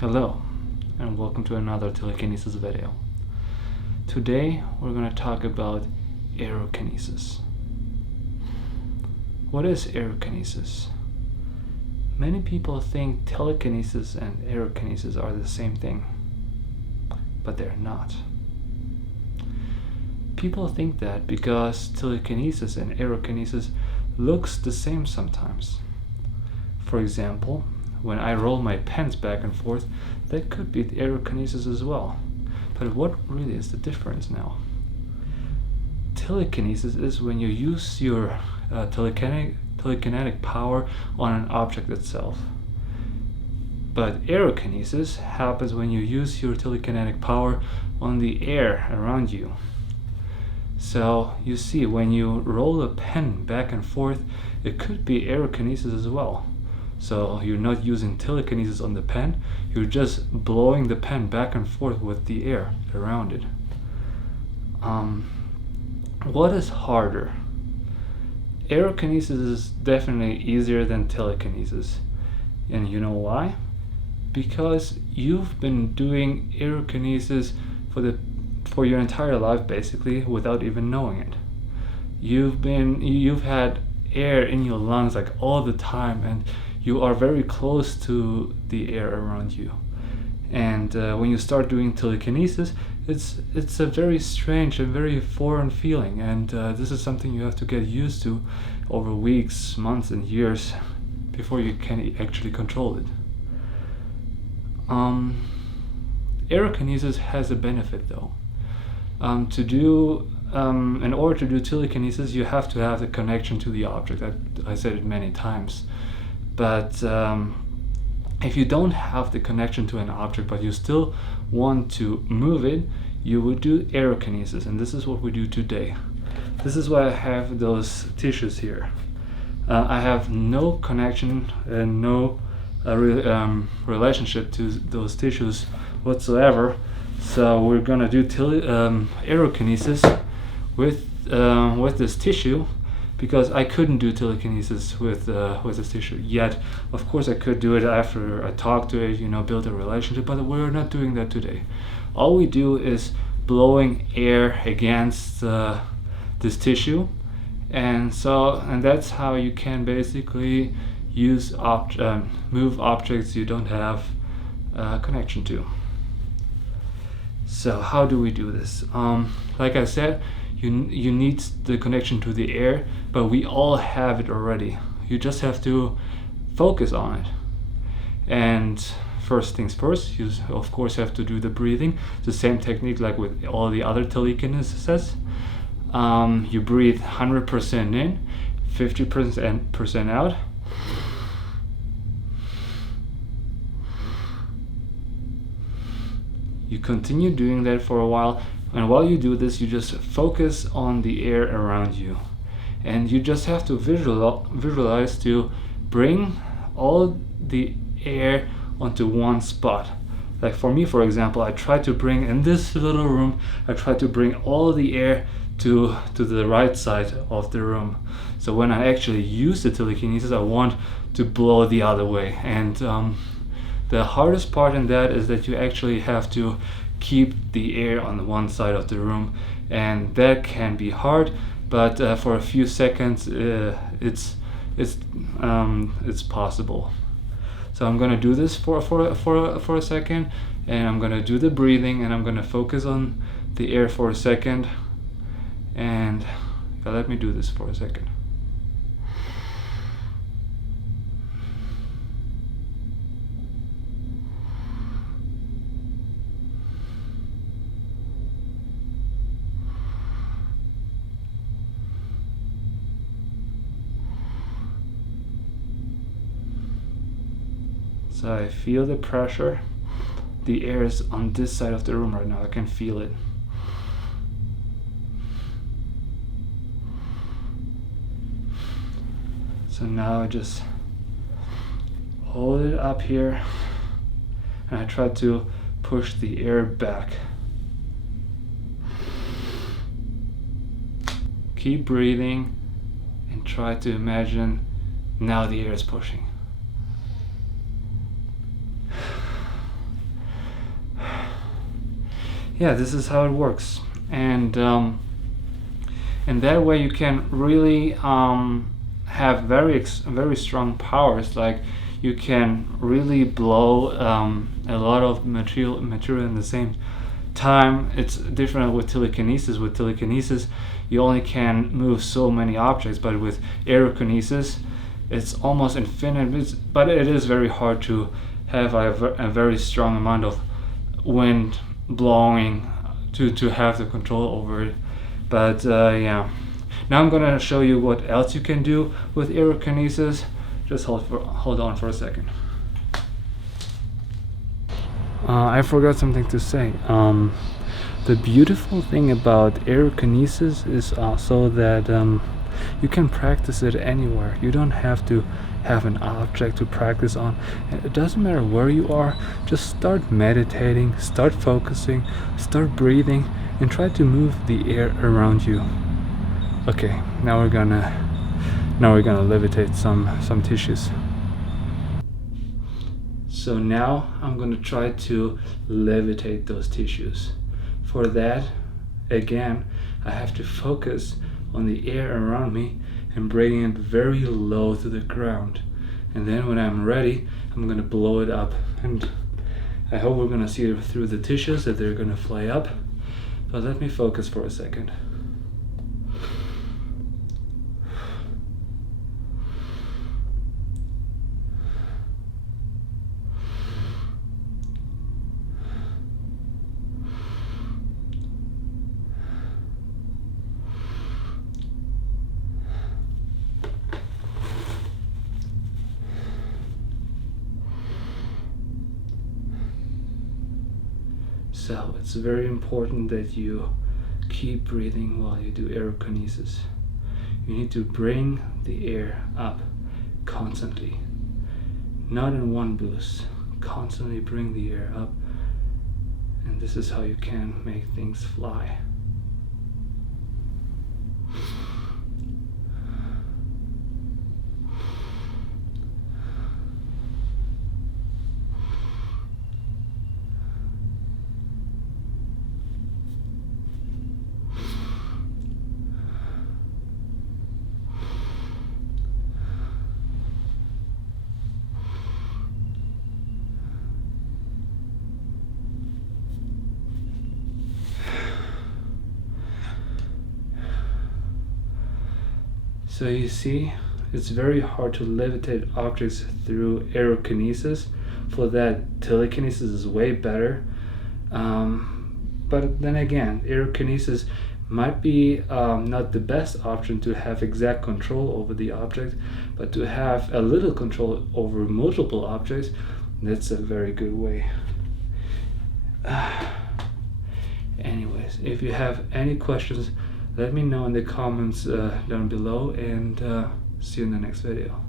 Hello, and welcome to another Telekinesis video. Today we're going to talk about Aerokinesis. What is Aerokinesis? Many people think Telekinesis and Aerokinesis are the same thing, but they're not. People think that because Telekinesis and Aerokinesis looks the same sometimes. For example, when I roll my pens back and forth, that could be Aerokinesis as well. But what really is the difference now? Telekinesis is when you use your telekinetic power on an object itself. But Aerokinesis happens when you use your telekinetic power on the air around you. So you see, when you roll a pen back and forth, it could be Aerokinesis as well. So you're not using telekinesis on the pen, you're just blowing the pen back and forth with the air around it. What is harder? Aerokinesis is definitely easier than telekinesis. And you know why? Because you've been doing Aerokinesis for your entire life, basically, without even knowing it. You've had air in your lungs like all the time, and you are very close to the air around you. And when you start doing telekinesis, it's a very strange and very foreign feeling, and this is something you have to get used to over weeks, months, and years before you can actually control it. Aerokinesis has a benefit though. In order to do telekinesis, you have to have the connection to the object. I said it many times. But if you don't have the connection to an object, but you still want to move it, you would do Aerokinesis, and this is what we do today. This is why I have those tissues here. I have no connection and no relationship to those tissues whatsoever. So we're gonna do Aerokinesis with this tissue, because I couldn't do telekinesis with this tissue yet. Of course, I could do it after I talk to it, build a relationship, but we're not doing that today. All we do is blowing air against this tissue, and that's how you can basically move objects you don't have connection to. So how do we do this? Like I said, you need the connection to the air, but we all have it already. You just have to focus on it. And first things first, you of course have to do the breathing, the same technique like with all the other telekinesis. You breathe 100% in, 50% out. You continue doing that for a while, and while you do this, you just focus on the air around you. And you just have to visualize to bring all the air onto one spot. Like for me, for example, I try to bring, in this little room, I try to bring all the air to the right side of the room. So when I actually use the telekinesis, I want to blow the other way. And the hardest part in that is that you actually have to keep the air on one side of the room, and that can be hard, but for a few seconds it's possible. So I'm gonna do this for a second, and I'm gonna do the breathing, and I'm gonna focus on the air for a second, and let me do this for a second. So I feel the pressure. The air is on this side of the room right now. I can feel it. So now I just hold it up here, and I try to push the air back. Keep breathing and try to imagine now the air is pushing. yeah, this is how it works. And that way you can really have very strong powers. Like you can really blow a lot of material in the same time. It's different with telekinesis. With telekinesis, you only can move so many objects, but with aerokinesis, it's almost infinite. But it is very hard to have a very strong amount of wind blowing to have the control over it. But yeah, now I'm gonna show you what else you can do with aerokinesis. Just hold on for a second. I forgot something to say. The beautiful thing about aerokinesis is also that you can practice it anywhere. You don't have to have an object to practice on. It doesn't matter where you are. Just start meditating, start focusing, start breathing, and try to move the air around you. Okay, now we're gonna levitate some tissues. So now I'm gonna try to levitate those tissues. For that, again, I have to focus on the air around me and bring it very low to the ground. And then when I'm ready, I'm gonna blow it up. And I hope we're gonna see it through the tissues, that they're gonna fly up. But let me focus for a second. So it's very important that you keep breathing while you do aerokinesis. You need to bring the air up constantly, not in one boost. Constantly bring the air up, and this is how you can make things fly. So you see, it's very hard to levitate objects through aerokinesis. For that, telekinesis is way better. But then again, aerokinesis might be not the best option to have exact control over the object, but to have a little control over multiple objects, that's a very good way. Anyways, if you have any questions, let me know in the comments down below, and see you in the next video.